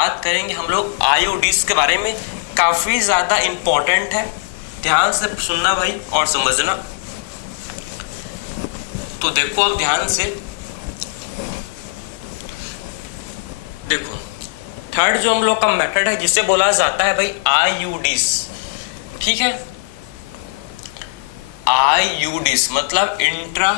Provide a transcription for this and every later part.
बात करेंगे हम लोग आयोडीज के बारे में, काफ़ी ज़्यादा इम्पोर्टेंट है, ध्यान से सुनना भाई और समझना। तो देखो अब ध्यान से देखो, थर्ड जो हम लोग का मेथड है जिसे बोला जाता है भाई आयोडीज, ठीक है। आयोडीज मतलब intra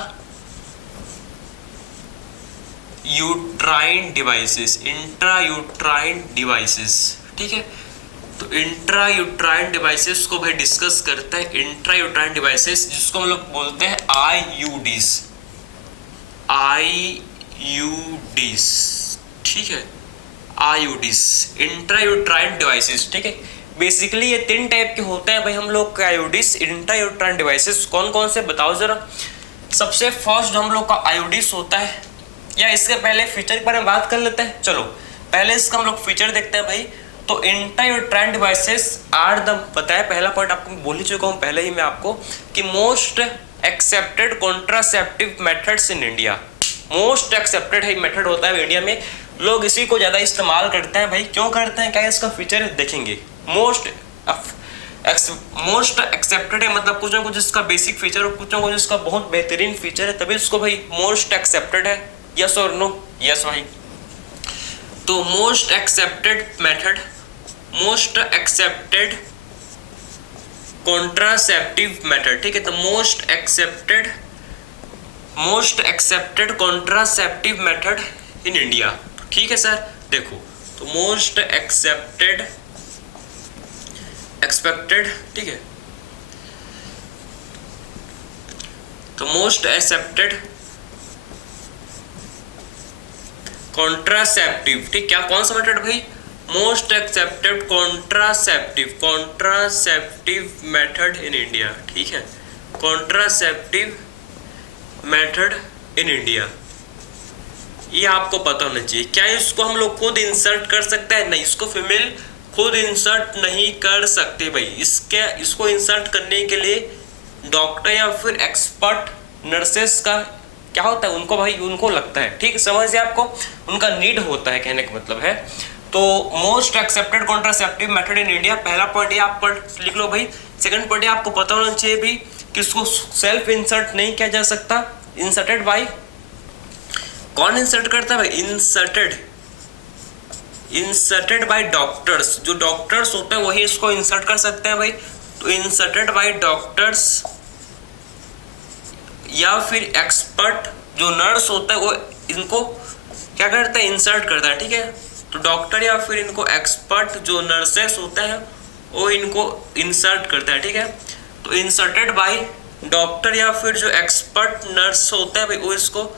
uterine devices, intra uterine devices, ठीक है। तो इंट्रा यूट्राइन डिवाइसेस को भाई डिस्कस करते हैं। इंट्रा यूट्राइन डिवाइसेस जिसको हम लोग बोलते हैं आईयूडीज, आईयूडीज, ठीक है, आईयूडीज, इंट्रा यूट्राइन डिवाइसेस, ठीक है। बेसिकली ये 3 टाइप के होते हैं भाई हम लोग का आयोडीज, इंट्रा यूट्राइन डिवाइसेस। कौन कौन से बताओ जरा। सबसे फर्स्ट हम लोग का आयोडीज होता है, या इसके पहले फीचर के बारे में बात कर लेते हैं। चलो पहले इसका हम लोग फीचर देखते हैं भाई। तो intra uterine devices are the, बताया पहला पॉइंट आपको बोल ही चुका हूँ पहले ही मैं आपको, कि most accepted contraceptive methods in India. Most accepted है मेथड होता है इंडिया में, लोग इसी को ज़्यादा इस्तेमाल करते हैं भाई। क्यों करते हैं, क्या इसका फीचर देखेंगे। मोस्ट एक्सेप्टेड है मतलब कुछ ना कुछ इसका बेसिक फीचर और कुछ ना कुछ इसका बहुत बेहतरीन फीचर है, तभी इसको भाई मोस्ट एक्सेप्टेड है। यस और नो। यस भाई। तो most accepted method, most accepted contraceptive method, ठीक है। तो most accepted contraceptive method in India, ठीक है सर। देखो तो मोस्ट एक्सेप्टेड ठीक है, तो मोस्ट एक्सेप्टेड कॉन्ट्रासेप्टिव, ठीक, क्या कौन सा मेथड भाई, most accepted contraceptive method in India, ठीक है, कॉन्ट्रासेप्टिव मेथड इन इंडिया। ये आपको पता होना चाहिए। क्या इसको हम लोग खुद इंसर्ट कर सकते हैं, नहीं, इसको फीमेल खुद इंसर्ट नहीं कर सकते भाई। इसको इंसर्ट करने के लिए डॉक्टर या फिर एक्सपर्ट नर्सेस का क्या होता है, उनको भाई उनको लगता है, ठीक, समझिए आपको, उनका नीड होता है, कहने का मतलब है। तो most accepted contraceptive method in India, पहला पॉइंट ये आप लिख लो भाई। सेकंड पॉइंट ये आपको पता होना चाहिए भी कि इसको सेल्फ इंसर्ट नहीं किया जा सकता, इंसर्टेड बाय, कौन इंसर्ट करता है भाई, इंसर्टेड बाय डॉक्टर्स, जो डॉक्टर्स होते हैं वही इसको इंसर्ट कर सकते हैं भाई। तो इंसर्टेड बाय डॉक्टर्स या फिर एक्सपर्ट जो नर्स होता है वो इनको क्या करता है, इंसर्ट करता है, ठीक है। तो डॉक्टर या फिर इनको एक्सपर्ट जो नर्सेस होते हैं वो इनको इंसर्ट करता है, ठीक है। तो इंसर्टेड बाय डॉक्टर या फिर जो एक्सपर्ट नर्स होते हैं भाई वो इसको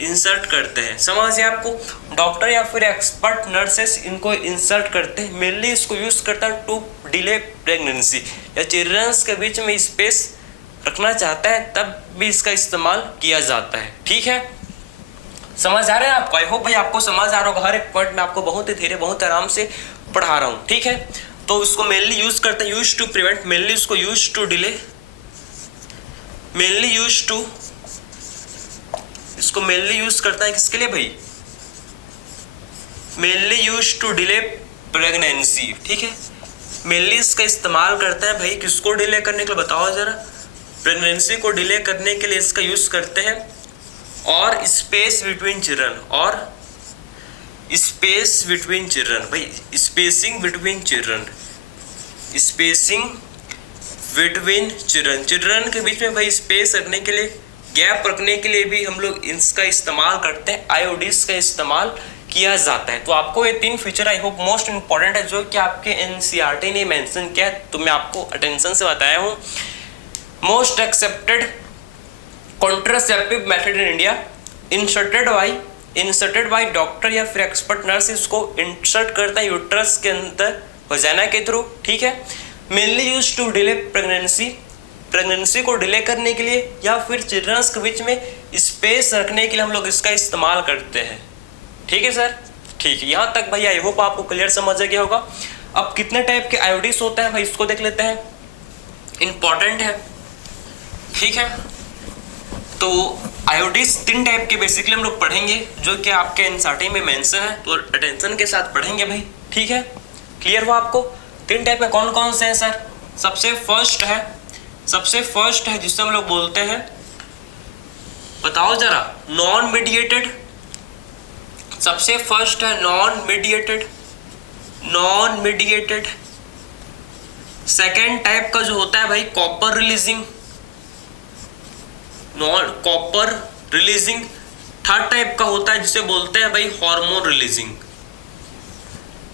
इंसर्ट करते हैं, समझिए आपको। डॉक्टर या फिर एक्सपर्ट नर्सेस इनको इंसर्ट करते हैं। मेनली इसको यूज करता है टू डिले प्रेगनेंसी, या चिल्ड्रंस के बीच में स्पेस रखना चाहता है तब भी इसका इस्तेमाल किया जाता है, ठीक है। समझ आ रहा है आपको, आई होप भाई आपको समझ आ रहा होगा। हर एक पॉइंट में आपको बहुत ही धीरे बहुत आराम से पढ़ा रहा हूँ, ठीक है। तो इसको मेनली यूज करते हैं, यूज टू प्रिवेंट, मेनली इसको use to delay, mainly use to, इसको मेनली यूज करता है किसके लिए भाई, mainly use to delay pregnancy, ठीक है। मेनली इसका इस्तेमाल करता है भाई किसको डिले करने के लिए, बताओ जरा, प्रेगनेंसी को डिले करने के लिए इसका यूज करते हैं। और स्पेस बिटवीन चिल्ड्रन, और स्पेस बिटवीन चिल्ड्रन भाई, spacing between children, spacing between children, children के बीच में भाई स्पेस रखने के लिए, गैप रखने के लिए भी हम लोग इसका इस्तेमाल करते हैं, आयोडीज का इस्तेमाल किया जाता है। तो आपको ये 3 feature I hope most important है जो कि आपके एनसीईआरटी ने मेंशन किया है, तो मैं आपको अटेंशन से बताया हूँ। Most accepted contraceptive method in India, inserted by doctor या फिर एक्सपर्ट नर्स, इसको इंसर्ट करता है यूट्रस के अंदर वजाना के थ्रू, ठीक है। Mainly use to delay pregnancy, pregnancy को डिले करने के लिए या फिर चिल्ड्रंस के बीच में स्पेस रखने के लिए हम लोग इसका इस्तेमाल करते हैं, ठीक है सर। ठीक है, यहाँ तक भाई आई होप आपको क्लियर समझ आ गया होगा। अब कितने टाइप के आयोडीज होते हैं भाई इसको देख लेते हैं, इंपॉर्टेंट है, ठीक है। तो आयोडीज 3 टाइप के बेसिकली हम लोग पढ़ेंगे, जो कि आपके एनसीईआरटी में मेंशन है, तो अटेंशन के साथ पढ़ेंगे भाई, ठीक है। क्लियर हुआ आपको? 3 टाइप में कौन कौन से हैं सर? सबसे फर्स्ट है जिससे हम लोग बोलते हैं, बताओ जरा, नॉन मीडिएटेड। सबसे फर्स्ट है नॉन मीडिएटेड। सेकेंड टाइप का जो होता है भाई कॉपर रिलीजिंग, थर्ड टाइप का होता है जिसे बोलते हैं भाई हार्मोन रिलीजिंग।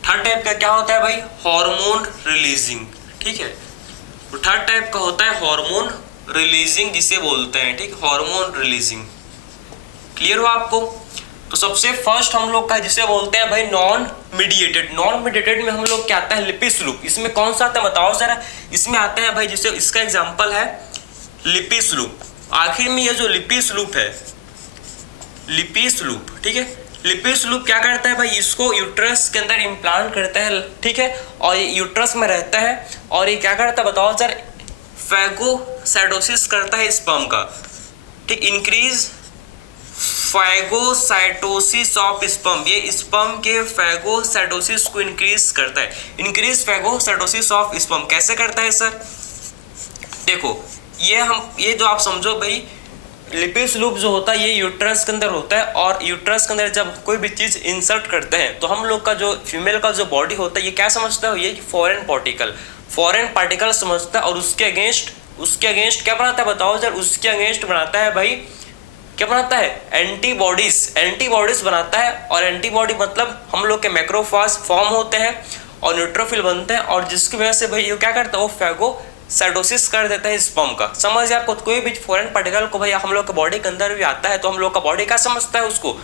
थर्ड टाइप का क्या होता है भाई? हार्मोन रिलीजिंग, ठीक है। तो थर्ड टाइप का होता है हार्मोन रिलीजिंग जिसे बोलते हैं, ठीक, हार्मोन रिलीजिंग। क्लियर हो आपको? तो सबसे फर्स्ट हम लोग का जिसे बोलते हैं भाई नॉन मीडिएटेड में हम लोग क्या आता है? Lippes loop. इसमें कौन सा आता है बताओ जरा? इसमें आता है भाई, जिसे इसका एग्जांपल है लिपिस लूप। आखिर में ये जो लिपिस लूप है, ठीक है, लिपिस लूप क्या करता है भाई? इसको यूट्रस के अंदर इम्प्लांट करता है, ठीक है, और ये यूट्रस में रहता है, और ये क्या करता है बताओ जरा? फैगोसाइटोसिस करता है स्पर्म का, ठीक, इंक्रीज फैगोसाइटोसिस ऑफ स्पर्म। ये स्पर्म के फैगोसाइटोसिस को इंक्रीज करता है। इंक्रीज फैगोसाइटोसिस ऑफ स्पर्म कैसे करता है सर? देखो, ये जो आप समझो भाई, लिपिस लूप जो होता है ये यूट्रस के अंदर होता है, और यूट्रस के अंदर जब कोई भी चीज इंसर्ट करते हैं तो हम लोग का जो फीमेल का जो बॉडी होता है ये क्या समझता है? ये फॉरेन पार्टिकल समझता है, और उसके अगेंस्ट क्या बनाता है बताओ जरा? उसके अगेंस्ट बनाता है भाई, क्या बनाता है? एंटीबॉडीज बनाता है। और एंटीबॉडी मतलब हम लोग के मैक्रोफाज फॉर्म होते हैं और न्यूट्रोफिल बनते हैं, और जिसकी वजह से भाई ये क्या करता है? वो फैगोसाइटोसिस कर देता है स्पर्म का। समझ आपको? कोई भी फॉरेन पार्टिकल को भाई हम लोग के बॉडी के अंदर भी आता है तो हम लोग का बॉडी क्या समझता है? उसको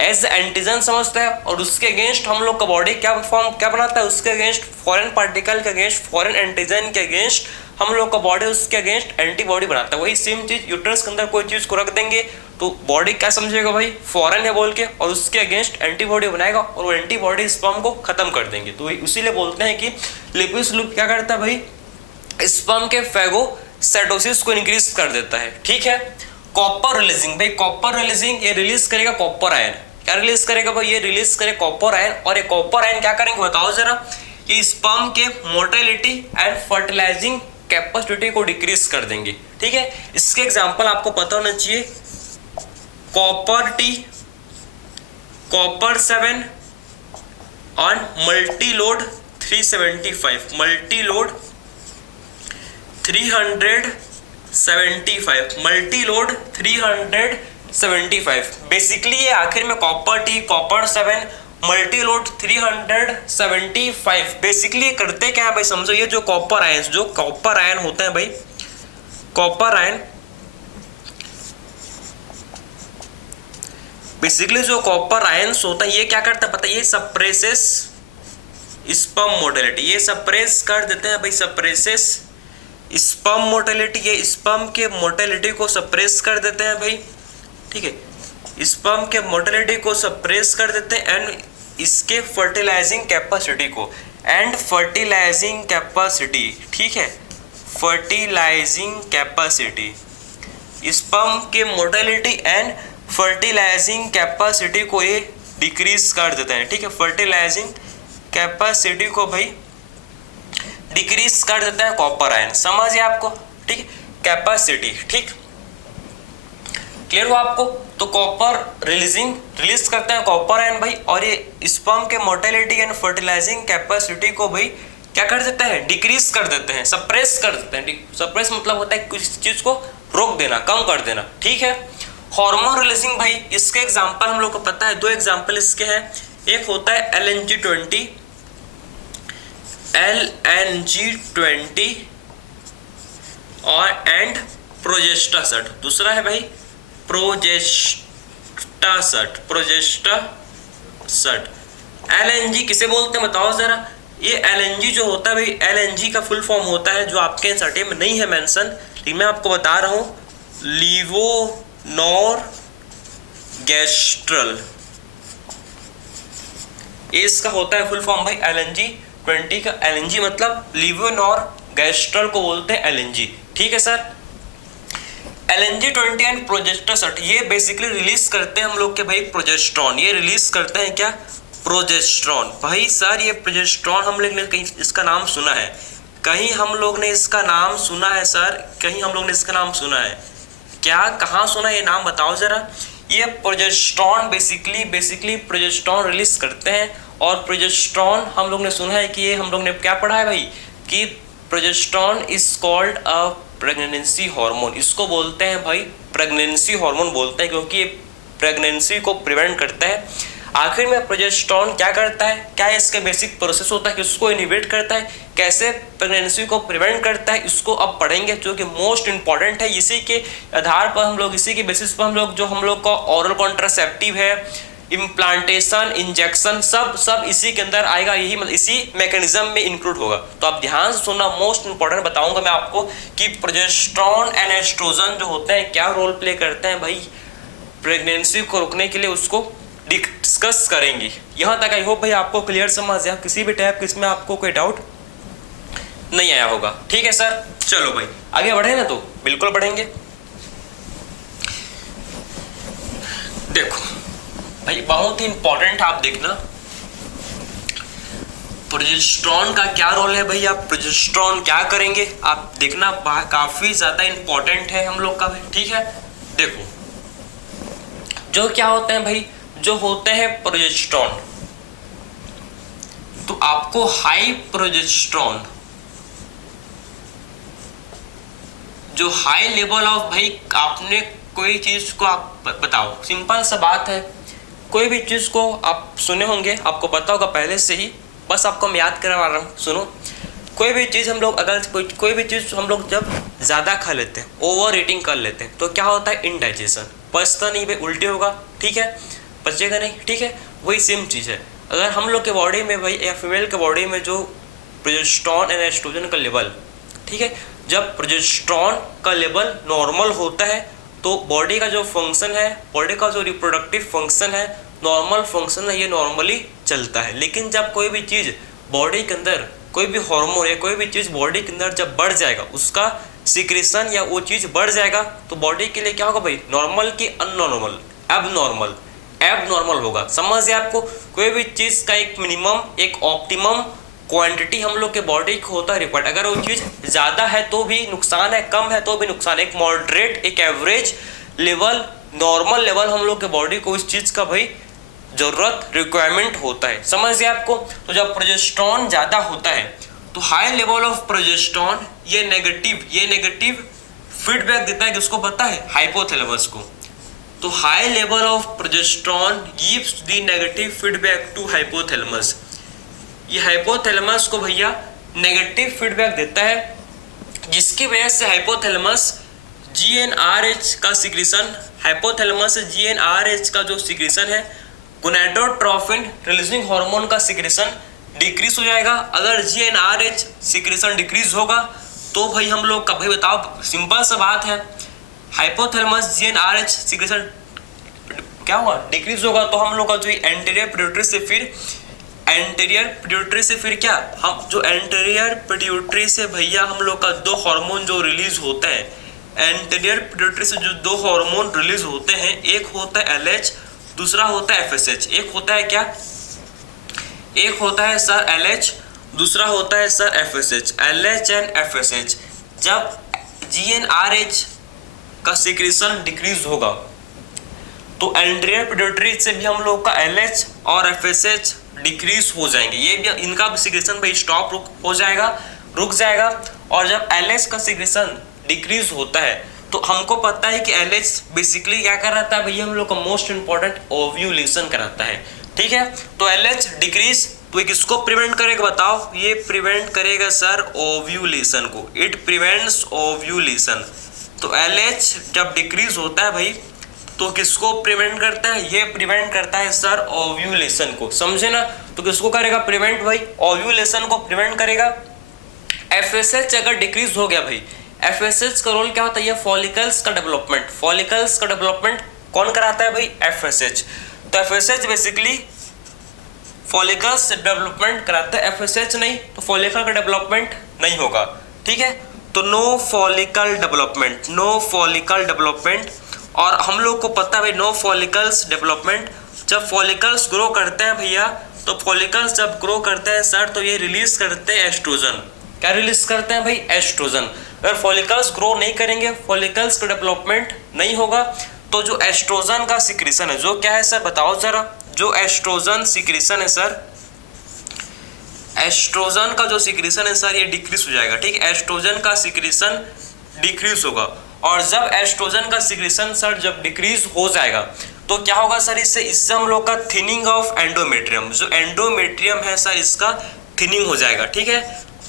एज एंटीजन समझता है, और उसके अगेंस्ट हम लोग का बॉडी क्या बनाता है? उसके अगेंस्ट फॉरेन पार्टिकल के अगेंस्ट, फॉरेन एंटीजन के अगेंस्ट हम लोग का बॉडी उसके अगेंस्ट एंटीबॉडी बनाता है। वही सेम चीज यूट्रस के अंदर कोई चीज को रख देंगे तो बॉडी क्या समझेगा भाई? फॉरेन है बोल के, और उसके अगेंस्ट एंटीबॉडी बनाएगा, और वो एंटीबॉडी स्पर्म को खत्म कर देंगे। तो इसीलिए बोलते हैं कि लिपिस लूप क्या करता है भाई? स्पर्म के फैगोसाइटोसिस को इंक्रीज कर देता है, ठीक है। कॉपर रिलीजिंग, भाई कॉपर रिलीजिंग, ये रिलीज करेगा कॉपर आयन। क्या रिलीज करेगा भाई? ये रिलीज करे कॉपर आयन, और ये कॉपर आयन क्या करेंगे बताओ जरा? ये स्पर्म के मोटिलिटी एंड फर्टिलाइजिंग कैपेसिटी को डिक्रीज कर देंगे, ठीक है। इसके एग्जांपल आपको पता होना चाहिए, कॉपर टी, कॉपर 7 और मल्टीलोड 375, मल्टीलोड 375 बेसिकली ये आखिर में copper T, copper 7, Multiload 375 basically करते क्या है भाई? समझो, ये जो कॉपर आयन होते हैं भाई, कॉपर आयन बेसिकली जो कॉपर आयंस होता है ये क्या करता है पता है? ये सप्रेसेस स्पर्म मोटिलिटी, ये सप्रेस कर देते हैं भाई, सप्रेसेस स्पर्म मोटिलिटी, ये स्पर्म के मोटिलिटी को सप्रेस कर देते हैं भाई, ठीक है, स्पर्म के मोटिलिटी को सप्रेस कर देते हैं, एंड इसके फर्टिलाइजिंग कैपेसिटी को, ठीक है, फर्टिलाइजिंग कैपेसिटी, स्पर्म के मोटिलिटी एंड फर्टिलाइजिंग कैपेसिटी को ये डिक्रीज कर देते हैं, ठीक है, फर्टिलाइजिंग कैपेसिटी को भाई डिक्रीज कर देता है कॉपर आयन। समझिए आपको, ठीक है, कैपेसिटी, ठीक, क्लियर हो आपको? तो कॉपर रिलीज करते हैं कॉपर आयन भाई, और ये स्पर्म के मोटिलिटी एंड फर्टिलाइजिंग कैपेसिटी को भाई क्या कर देता है? डिक्रीज कर देते हैं, सप्रेस कर देते हैं। सप्रेस मतलब होता है किसी चीज को रोक देना, कम कर देना, ठीक है। हार्मोन रिलीजिंग भाई, इसके एग्जांपल हम लोग को पता है, 2 एग्जांपल इसके हैं। एक होता है LNG20 और एंड प्रोजेस्टासट, दूसरा है भाई प्रोजेस्टासट। LNG किसे बोलते हैं बताओ जरा? ये LNG जो होता है भाई, LNG का फुल फॉर्म होता है जो आपके एनसीईआरटी में नहीं है मेंशन, लेकिन मैं आपको बता रहा हूँ, लीवोनॉर्गेस्ट्रल, इसका होता है फुल फॉर्म भाई LNG20 का। LNG मतलब लीवोनॉर्गेस्ट्रल को बोलते हैं LNG, ठीक है सर। LNG-20 एंड प्रोजेस्टेरोन ये बेसिकली रिलीज करते हैं हम लोग के भाई प्रोजेस्टेरोन, ये रिलीज करते हैं क्या, प्रोजेस्टेरोन। भाई सर ये प्रोजेस्टेरोन हम लोग ने कहीं इसका नाम सुना है, कहीं हम लोग ने इसका नाम सुना है सर, कहीं हम लोग ने इसका नाम सुना है क्या, कहाँ सुना है ये नाम बताओ जरा। ये प्रोजेस्टेरोन बेसिकली प्रोजेस्टेरोन रिलीज करते हैं, और प्रोजेस्टेरोन हम लोग ने सुना है कि ये हम लोग ने क्या पढ़ा है भाई कि progesterone is called a pregnancy hormone, इसको बोलते हैं भाई प्रेगनेंसी हार्मोन बोलते हैं, क्योंकि ये प्रेगनेंसी को प्रिवेंट करता है। आखिर में प्रोजेस्टेरोन क्या करता है, क्या इसका बेसिक प्रोसेस होता है, किसको इनहिबिट करता है, कैसे प्रेगनेंसी को प्रिवेंट करता है, इसको अब पढ़ेंगे, जो कि मोस्ट इंपॉर्टेंट है। इसी के आधार पर हम लोग, इसी के बेसिस पर हम लोग जो हम लोग का ऑरल कॉन्ट्रासेप्टिव है, इम्प्लांटेशन, इंजेक्शन, सब इसी के अंदर आएगा, यही मतलब इसी मैकेनिज्म में इंक्लूड होगा। तो आप ध्यान से सुनना, मोस्ट इंपॉर्टेंट बताऊंगा मैं आपको कि प्रोजेस्टेरोन एंड एस्ट्रोजन जो होते हैं क्या रोल प्ले करते हैं भाई प्रेगनेंसी को रोकने के लिए, उसको डिस्कस करेंगे। यहाँ तक आई होप भाई आपको क्लियर समझ आया, किसी भी टाइप के इसमें आपको कोई डाउट नहीं आया होगा। ठीक है सर, चलो भाई आगे बढ़े ना, तो बिल्कुल बढ़ेंगे। देखो भाई बहुत ही इंपॉर्टेंट, आप देखना प्रोजेस्टेरोन का क्या रोल है भाई, आप प्रोजेस्टेरोन क्या करेंगे आप देखना, काफी ज्यादा इंपॉर्टेंट है हम लोग का भाई। ठीक है, देखो जो क्या होते हैं भाई, जो होते हैं प्रोजेस्टेरोन, तो आपको हाई प्रोजेस्टेरोन, जो हाई लेवल ऑफ भाई, आपने कोई चीज को आप बताओ, सिंपल सा बात है, कोई भी चीज को आप सुने होंगे, आपको पता होगा पहले से ही, बस आपको मैं याद करवा रहा हूँ। सुनो, कोई भी चीज हम लोग अगर कोई भी चीज हम लोग जब ज्यादा खा लेते हैं, ओवर ईटिंग कर लेते हैं, तो क्या होता है, इनडाइजेशन, पचता नहीं भाई, उल्टी होगा, ठीक है, पचेगा नहीं, ठीक है। वही सेम चीज़ है, अगर हम लोग के बॉडी में भाई या फीमेल के बॉडी में जो प्रोजेस्टेरोन एंड एस्ट्रोजन का लेवल, ठीक है, जब प्रोजेस्टेरोन का लेवल नॉर्मल होता है तो बॉडी का जो फंक्शन है, बॉडी का जो रिप्रोडक्टिव फंक्शन है, नॉर्मल फंक्शन है, ये नॉर्मली चलता है। लेकिन जब कोई भी चीज़ बॉडी के अंदर, कोई भी हार्मोन या कोई भी चीज़ बॉडी के अंदर जब बढ़ जाएगा, उसका सिक्रेशन या वो चीज़ बढ़ जाएगा, तो बॉडी के लिए क्या होगा भाई, नॉर्मल की अननॉर्मल, एबनॉर्मल होगा। समझ है आपको, कोई भी चीज़ का एक मिनिमम, एक ऑप्टिमम क्वांटिटी हम लोग के बॉडी को होता है रिक्वायर्ड। अगर वो चीज़ ज़्यादा है तो भी नुकसान है, कम है तो भी नुकसान है, एक मॉडरेट, एक एवरेज लेवल, नॉर्मल लेवल हम लोग के बॉडी को इस चीज़ का भाई जरूरत, रिक्वायरमेंट होता है। समझ गए आपको। तो जब प्रोजेस्टेरोन ज़्यादा होता है तो हाई लेवल ऑफ प्रोजेस्टेरोन ये नेगेटिव फीडबैक देता है, किसको पता है, हाइपोथैलेमस को। तो high level of progesterone gives the negative feedback to hypothalamus, ये हाइपोथैलेमस को भैया नेगेटिव फीडबैक देता है, जिसकी वजह से हाइपोथैलेमस GnRH का सिक्रीशन, हाइपोथैलेमस से GnRH का जो सिक्रीशन है, गोनाडोट्रोपिन रिलीजिंग हार्मोन का सिक्रीशन डिक्रीज हो जाएगा। अगर GnRH सिक्रीशन डिक्रीज होगा तो भाई हम लोग का, भाई बताओ सिंपल सा बात है, हाइपोथैलेमस GnRH सिक्रीशन क्या हुआ, डिक्रीज होगा, तो हम लोग का जो एंटीरियर पिट्यूटरी से फिर क्या, हम जो एंटीरियर पिट्यूटरी से भैया हम लोग का दो हार्मोन जो रिलीज होते हैं, एंटीरियर पिट्यूटरी से जो दो हार्मोन रिलीज होते हैं, एक होता है LH, दूसरा होता है FSH। एक होता है क्या, एक होता है सर LH, दूसरा होता है sir FSH, LH and FSH। जब GnRH का सिक्रीशन डिक्रीज होगा तो एंटीरियर पिट्यूटरी से भी हम लोग का LH और FSH डिक्रीज हो जाएंगे, ये भी इनका सिक्रीशन भाई स्टॉप रुक जाएगा। और जब LH का सिक्रीशन डिक्रीज होता है तो हमको पता है कि LH बेसिकली क्या कराता है भैया, हम लोग का मोस्ट इंपॉर्टेंट ओव्यूलेशन कराता है, ठीक है। तो LH डिक्रीज तो ये किसको प्रिवेंट करेगा बताओ, ये प्रिवेंट करेगा सर ओव्यूलेशन को, इट प्रिवेंट्स ओव्यूलेशन। तो LH जब डिक्रीज होता है भाई तो किसको प्रिवेंट करता है, ये प्रिवेंट करता है सर ओव्यूलेशन को, समझे ना। तो किसको करेगा प्रिवेंट भाई, ओव्यूलेशन को प्रिवेंट करेगा। FSH अगर डिक्रीज हो गया भाई, FSH का रोल क्या होता है, ये फॉलिकल्स का डेवलपमेंट कौन कराता है भाई, FSH। तो FSH बेसिकली फॉलिकल्स डेवलपमेंट कराता है, FSH नहीं तो फॉलिकल का डेवलपमेंट नहीं होगा, ठीक है। तो no follicle development, no follicle development. और हम लोग को पता है भाई नो फॉलिकल्स डेवलपमेंट, जब फॉलिकल्स ग्रो करते हैं भैया, तो फॉलिकल्स जब ग्रो करते हैं सर तो ये रिलीज करते हैं एस्ट्रोजन। क्या रिलीज करते हैं भाई? एस्ट्रोजन। अगर फॉलिकल्स ग्रो नहीं करेंगे, फॉलिकल्स का डेवलपमेंट नहीं होगा, तो जो एस्ट्रोजन का सिक्रीशन है, जो क्या है सर बताओ जरा, जो एस्ट्रोजन सिक्रीशन है सर, एस्ट्रोजन का जो सिक्रीशन है सर ये डिक्रीज हो जाएगा। ठीक है, एस्ट्रोजन का सिक्रीशन डिक्रीज होगा। और जब एस्ट्रोजन का सिक्रीशन सर जब डिक्रीज हो जाएगा तो क्या होगा सर, इससे हम लोग का थिनिंग ऑफ एंडोमेट्रियम, जो एंडोमेट्रियम है सर इसका थिनिंग हो जाएगा। ठीक है,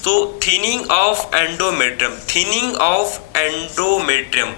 तो thinning of endometrium, thinning of endometrium.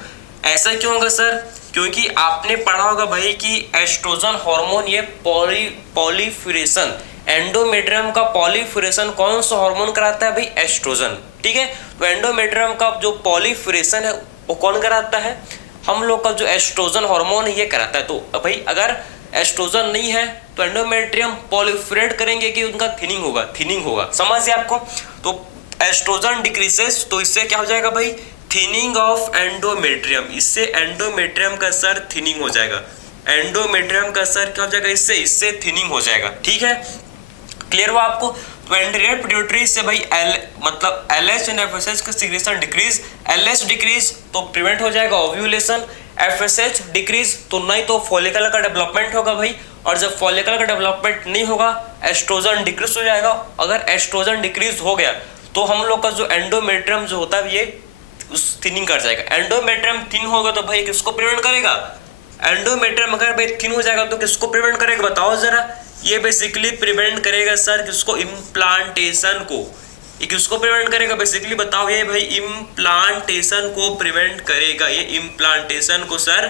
ऐसा क्यों होगा सर? क्योंकि आपने पढ़ा होगा भाई कि एस्ट्रोजन हार्मोन ये पॉलीफ्यूरेशन, एंडोमेट्रियम का पॉलीफ्यूरेशन कौन सा हार्मोन कराता है भाई? एस्ट्रोजन। ठीक है, तो एंडोमेट्रियम का जो पॉलीफ्यूरेशन है वो कौन कराता है? हम लोग का जो एस्ट्रोजन हार्मोन है ये कराता है। तो भाई अगर एस्ट्रोजन नहीं है तो एंडोमेट्रियम पॉलीफ्यूरेट करेंगे कि उनका थिनिंग होगा, थिनिंग होगा। समझिए आपको, तो एस्ट्रोजन डिक्रीजेस तो इससे क्या हो जाएगा भाई? थिनिंग ऑफ एंडोमेट्रियम, इससे एंडोमेट्रियम का सर थिनिंग हो जाएगा, एंडोमेट्रियम का सर क्या हो जाएगा? इससे थिनिंग हो जाएगा। ठीक है, क्लियर हुआ आपको? तो एंटीरियर पिट्यूटरी से भाई मतलब LH एंड FSH का सिक्रीशन डिक्रीज, LH डिक्रीज तो प्रिवेंट हो जाएगा ओव्यूलेशन, FSH डिक्रीज तो नहीं तो फॉलिकल का डेवलपमेंट होगा भाई। और जब फॉलिकल का डेवलपमेंट नहीं होगा, एस्ट्रोजन डिक्रीज हो जाएगा। अगर एस्ट्रोजन डिक्रीज हो गया तो हम लोग का जो एंडोमेट्रियम जो होता है ये उस थिनिंग कर जाएगा। एंडोमेट्रियम थिन होगा तो भाई किसको प्रिवेंट करेगा? एंडोमेट्रियम अगर भाई थिन हो जाएगा तो किसको प्रिवेंट करेगा बताओ जरा? ये बेसिकली प्रिवेंट करेगा सर किसको? इम्प्लांटेशन को। ये किसको प्रिवेंट करेगा बेसिकली बताओ? ये भाई इम्प्लांटेशन को प्रिवेंट करेगा, ये इम्प्लांटेशन को सर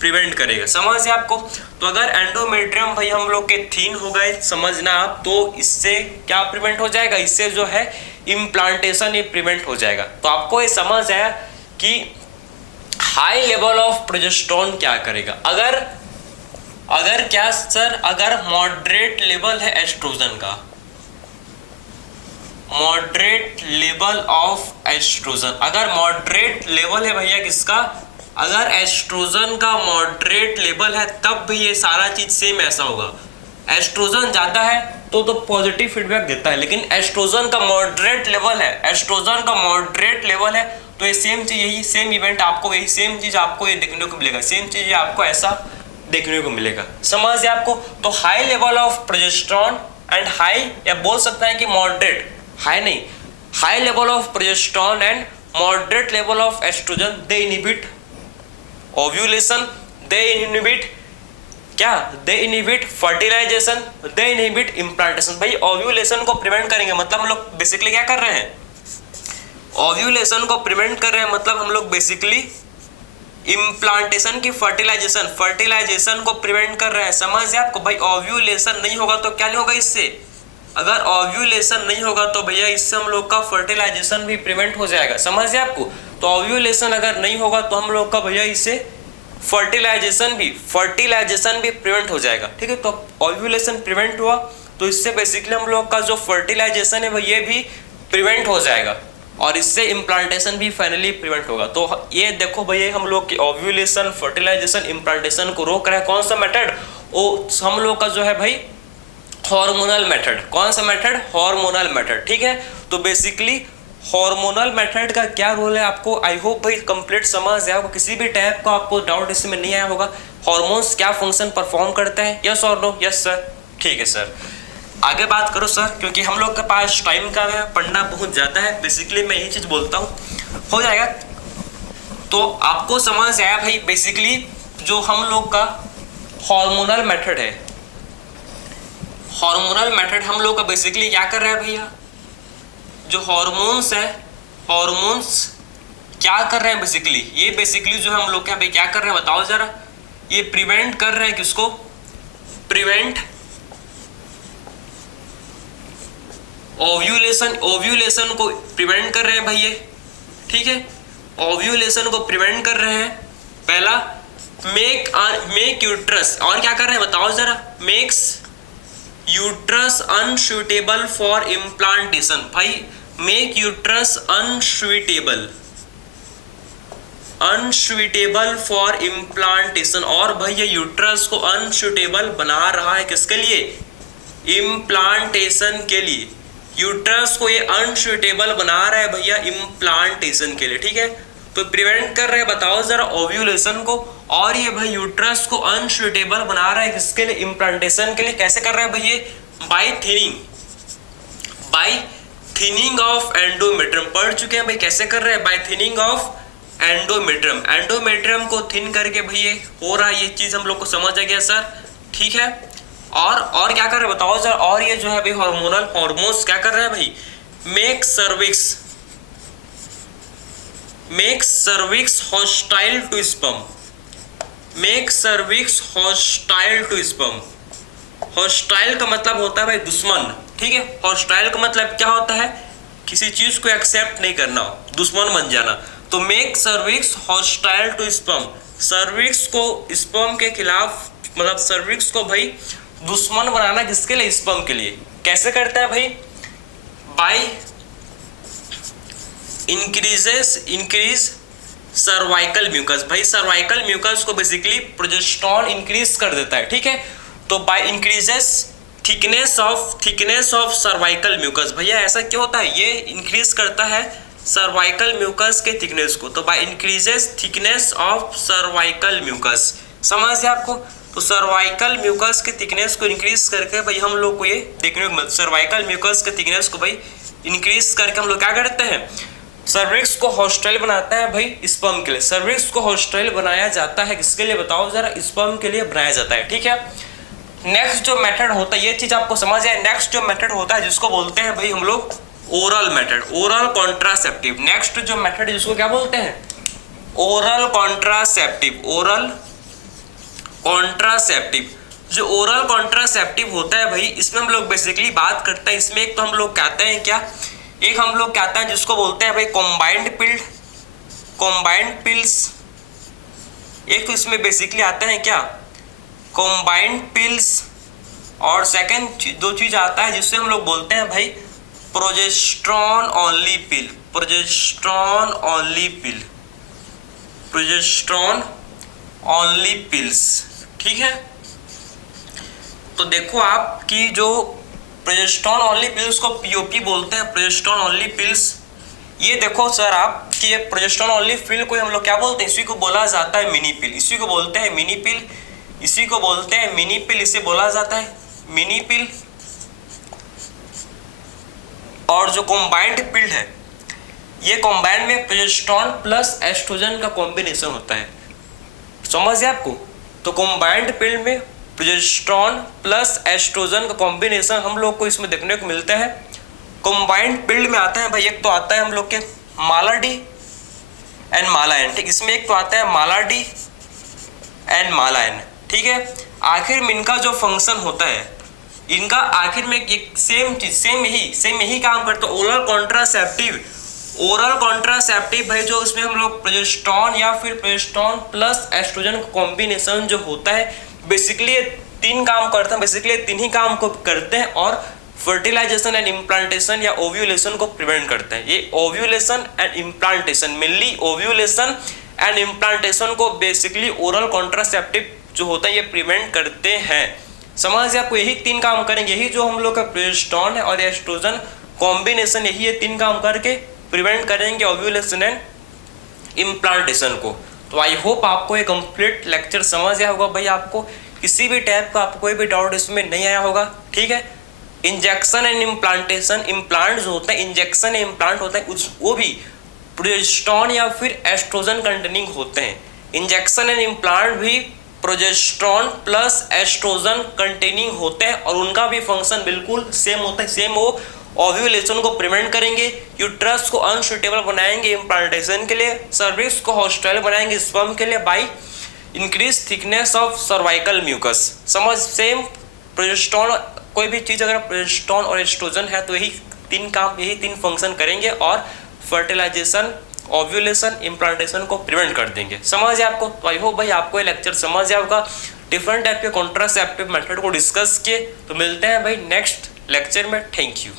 प्रिवेंट करेगा। समझिए आपको, तो अगर एंडोमेट्रियम भाई हम लोग के थिन हो गए, समझना आप, तो इससे क्या प्रिवेंट हो जाएगा? इससे जो है इम्प्लांटेशन ये प्रिवेंट हो जाएगा। तो आपको ये समझ आया कि हाई लेवल ऑफ प्रोजेस्टेरोन क्या करेगा। अगर क्या सर, अगर मॉडरेट लेवल है एस्ट्रोजन का, मॉडरेट लेवल ऑफ एस्ट्रोजन, अगर मॉडरेट लेवल है भैया किसका? अगर एस्ट्रोजन का मॉडरेट लेवल है तब भी ये सारा चीज सेम ऐसा होगा। एस्ट्रोजन ज्यादा है तो पॉजिटिव फीडबैक देता है, लेकिन एस्ट्रोजन का मॉडरेट लेवल है, एस्ट्रोजन का मॉडरेट लेवल है तो ये सेम चीज, यही सेम इवेंट आपको, यही सेम चीज आपको ये देखने को मिलेगा, सेम चीज आपको ऐसा देखने को मिलेगा। समझिए आपको, तो high level of progesterone and high, या बोल सकते हैं कि मॉडरेट, हाई नहीं, high level of progesterone and moderate level of oestrogen, they inhibit ovulation, they inhibit क्या? दे इनहिबिट फर्टिलाइजेशन, दे इनहिबिट इम्प्लांटेशन। भाई ओव्यूलेशन को प्रिवेंट करेंगे मतलब हम लोग बेसिकली क्या कर रहे हैं? ओव्यूलेशन को प्रिवेंट कर रहे हैं मतलब हम लोग बेसिकली इम्प्लांटेशन की फर्टिलाइजेशन को प्रिवेंट कर रहे हैं। समझिए आपको, भाई ओव्यूलेशन नहीं होगा तो क्या नहीं होगा इससे? अगर ओव्यूलेशन नहीं होगा तो भैया इससे हम लोग का फर्टिलाइजेशन भी प्रिवेंट हो जाएगा। समझिए आपको, तो ओव्यूलेशन अगर नहीं होगा तो हम लोग का भैया इससे फर्टिलाइजेशन भी प्रिवेंट हो जाएगा। ठीक है, तो ओव्यूलेशन प्रिवेंट हुआ तो इससे बेसिकली हम लोग का जो फर्टिलाइजेशन है वो ये भी प्रिवेंट हो जाएगा और इससे इम्प्लांटेशन भी फाइनली प्रिवेंट होगा। तो ये देखो भैया हम लोग की ओव्यूलेशन, फर्टिलाइजेशन, इम्प्लांटेशन को रोक रहा है कौन सा मेथड? वो हम लोग का जो है भाई हार्मोनल मेथड। कौन सा मेथड? Hormonal method. ठीक है, तो बेसिकली हार्मोनल मेथड का क्या रोल है आपको आई होप भाई कंप्लीट समझ आया होगा। किसी भी टाइप का आपको डाउट इसमें नहीं आया होगा। हार्मोन्स क्या फंक्शन परफॉर्म करते हैं? यस और नो? Yes sir. ठीक है सर, आगे बात करो सर, क्योंकि हम लोग के पास टाइम का पढ़ना बहुत ज़्यादा है। बेसिकली मैं यही चीज़ बोलता हूँ, हो जाएगा। तो आपको समझ आया भाई बेसिकली जो हम लोग का हार्मोनल मेथड है, हार्मोनल मेथड हम लोग का बेसिकली क्या कर रहा है भैया? जो हार्मोन्स है, हार्मोन्स क्या कर रहे हैं बेसिकली? ये बेसिकली जो हम लोग क्या कर रहे हैं बताओ जरा? ये प्रिवेंट कर रहे हैं किसको? प्रिवेंट ओव्यूलेशन को प्रिवेंट कर रहे हैं भाई ये। ठीक है, ओव्यूलेशन को प्रिवेंट कर रहे हैं। पहला मेक यूट्रस, और क्या कर रहे हैं बताओ जरा? Makes uterus unsuitable for implantation. भाई make uterus unsuitable for implantation, और भाई ये यूट्रस को अनसुइटेबल बना रहा है किसके लिए, इम्प्लांटेशन के लिए। यूट्रस को ये अनसुइटेबल बना रहा है भैया इम्प्लांटेशन के लिए, ठीक है। तो प्रिवेंट कर रहे हैं, बताओ जरा, ओव्यूलेशन को, और ये भाई यूट्रस को अनसुइटेबल बना रहा है किसके लिए, इम्प्लांटेशन के लिए। कैसे कर रहा है भैया, बाय थिनिंग ऑफ एंडोमेट्रियम। पढ़ चुके हैं भाई कैसे कर रहे हैं, बाय थिनिंग ऑफ एंडोमेट्रियम को थिन करके भैया हो रहा है, ये चीज हम लोग को समझ आ गया सर, ठीक है। और क्या कर रहे हैं बताओ सर, और ये जो है भाई हार्मोन्स क्या कर रहे हैं भाई, make cervix hostile to sperm, make cervix hostile to sperm. Hostile का मतलब होता है भाई दुश्मन, ठीक है। हॉस्टाइल का मतलब क्या होता है, किसी चीज को एक्सेप्ट नहीं करना, दुश्मन बन जाना। तो make cervix hostile to sperm, cervix को स्पर्म के खिलाफ, मतलब सर्विक्स को भाई दुश्मन बनाना किसके लिए, स्पर्म के लिए। कैसे करता है भाई, बाय इंक्रीज सर्वाइकल म्यूकस। भाई सर्वाइकल म्यूकस को बेसिकली प्रोजेस्टेरॉन इंक्रीज कर देता है, ठीक है। तो by increases thickness of cervical mucus. भैया ऐसा क्यों होता है, ये इंक्रीज करता है सर्वाइकल म्यूकस के थिकनेस को। तो by increases thickness of cervical mucus, समझ है आपको। तो सर्वाइकल म्यूकस के थिकनेस को इंक्रीज करके भाई हम लोग को ये देखने को, सर्वाइकल म्यूकस के थिकनेस को भाई इंक्रीज करके हम लोग क्या करते हैं, सर्विक्स को हॉस्टाइल बनाता है भाई स्पर्म के लिए। सर्विक्स को हॉस्टाइल बनाया जाता है किसके लिए बताओ जरा, स्पर्म के लिए बनाया जाता है, ठीक है। नेक्स्ट जो मेथड होता है, ये चीज आपको समझ आए, नेक्स्ट जो मेथड होता है जिसको बोलते हैं भाई हम लोग oral method, oral contraceptive. Next जो मेथड है जिसको क्या बोलते हैं, ओरल कॉन्ट्रासेप्टिव। ओरल कॉन्ट्रासेप्टिव, जो ओरल कॉन्ट्रासेप्टिव होता है भाई, इसमें हम लोग बेसिकली बात करते हैं, इसमें एक तो हम लोग कहते हैं क्या, एक हम लोग कहते हैं जिसको बोलते हैं भाई कॉम्बाइंड पिल्स। एक तो इसमें बेसिकली आते हैं क्या, कॉम्बाइंड पिल्स, और सेकंड दो चीज आता है जिससे हम लोग बोलते हैं भाई प्रोजेस्टेरॉन ओनली पिल, प्रोजेस्टेरॉन ओनली पिल्स, ठीक है। तो देखो आप कि जो प्रोजेस्टेरॉन ओनली पिल्स को पीओपी बोलते हैं, प्रोजेस्टेरॉन ओनली पिल्स। ये देखो सर आप कि ये प्रोजेस्टेरॉन ओनली पिल को हम लोग क्या बोलते हैं, इसी को बोला जाता है मिनी पिल, इसी को बोलते हैं मिनी पिल, इसी को बोलते हैं मिनी पिल, इसे बोला जाता है मिनी पिल। और जो कॉम्बाइंड पिल है, ये कॉम्बाइंड में प्रोजेस्टेरॉन प्लस एस्ट्रोजन का कॉम्बिनेशन होता है, समझ है आपको। तो कॉम्बाइंड पिल में प्रोजेस्टेरॉन प्लस एस्ट्रोजन का कॉम्बिनेशन हम लोग को इसमें देखने को मिलता है। कॉम्बाइंड पिल में आता है भाई, एक तो आता है हम लोग के माला डी एंड माला एन, ठीक। इसमें एक तो आता है माला डी एंड माला एन, ठीक है। आखिर में इनका जो फंक्शन होता है, इनका आखिर में एक सेम चीज, सेम यही काम करता है। ओरल कॉन्ट्रासेप्टिव भाई, जो उसमें हम लोग प्रोजेस्टेरॉन या फिर प्रोजेस्टेरॉन प्लस एस्ट्रोजन का कॉम्बिनेशन जो होता है, बेसिकली ये तीन काम करते हैं, बेसिकली तीन ही काम को करते हैं, और फर्टिलाइजेशन एंड इम्प्लांटेशन या ओव्यूलेशन को प्रिवेंट करते हैं। ये ovulation and implantation, mainly ovulation and implantation को बेसिकली ओरल कॉन्ट्रासेप्टिव जो होता है ये प्रिवेंट करते हैं, समझ आपको। यही तीन काम करेंगे, यही जो हम लोग का प्रोजेस्टेरॉन है और एस्ट्रोजन कॉम्बिनेशन, यही ये तीन काम करके प्रिवेंट करेंगे ओव्यूलेशन एंड इम्प्लांटेशन को। तो आई होप आपको ये कंप्लीट लेक्चर समझ आया होगा भाई। आपको किसी भी टाइप का आपको कोई भी डाउट इसमें नहीं आया होगा, ठीक है। इंजेक्शन एंड इम्प्लांटेशन, इम्प्लांट जो होता है, इंजेक्शन एंड इम्प्लांट होता है, वो भी प्रोजेस्टेरॉन या फिर एस्ट्रोजन कंटेनिंग होते हैं। इंजेक्शन एंड इम्प्लांट भी प्रोजेस्टेरॉन प्लस एस्ट्रोजन कंटेनिंग होते हैं, और उनका भी फंक्शन बिल्कुल सेम होता है, सेम। वो ओव्यूलेशन को प्रिवेंट करेंगे, यूट्रस को अनसुइटेबल बनाएंगे इम्प्लांटेशन के लिए, सर्विक्स को हॉस्टाइल बनाएंगे स्पर्म के लिए by increase thickness of cervical mucus, समझ। सेम प्रोजेस्टेरॉन, कोई भी चीज़ अगर प्रोजेस्टेरॉन और एस्ट्रोजन है तो यही तीन काम, यही तीन फंक्शन करेंगे, और फर्टिलाइजेशन, ओव्यूलेशन, इम्प्लांटेशन को प्रिवेंट कर देंगे, समझ है आपको। तो आई होप भाई आपको ये लेक्चर समझ आया होगा। डिफरेंट टाइप के कॉन्ट्रासेप्टिव मेथड को डिस्कस किए, तो मिलते हैं भाई नेक्स्ट लेक्चर में। Thank you.